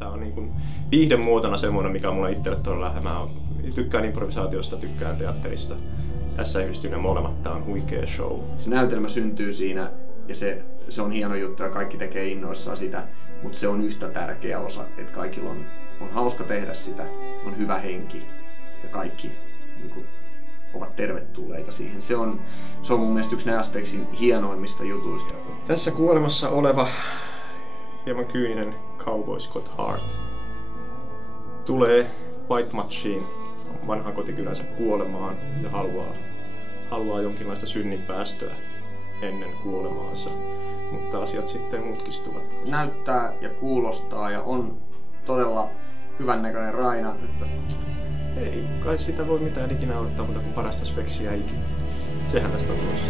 Tää on niin kuin viihdemuotona semmoinen, mikä on mulle itselle todella lähellä. Mä tykkään improvisaatiosta, tykkään teatterista. Tässä yhdistyy ne molemmat. Tää on huikea show. Se näytelmä syntyy siinä ja se on hieno juttu ja kaikki tekee innoissaan sitä, mutta se on yhtä tärkeä osa, että kaikilla on hauska tehdä sitä, on hyvä henki ja kaikki niin kuin, ovat tervetulleita siihen. Se on mun mielestä yksi näistä Aspexin hienoimmista jutuista. Tässä kuolemassa oleva hieman kyyninen cowboy Scott Hart tulee White Matchiin, vanhan kotikylänsä kuolemaan ja haluaa jonkinlaista synninpäästöä ennen kuolemaansa, mutta asiat sitten mutkistuvat. Näyttää ja kuulostaa ja on todella hyvännäköinen Raina. Ei kai sitä voi mitään ikinä odottaa muuta kuin parasta Aspexia ikinä. Sehän tästä on tulossa.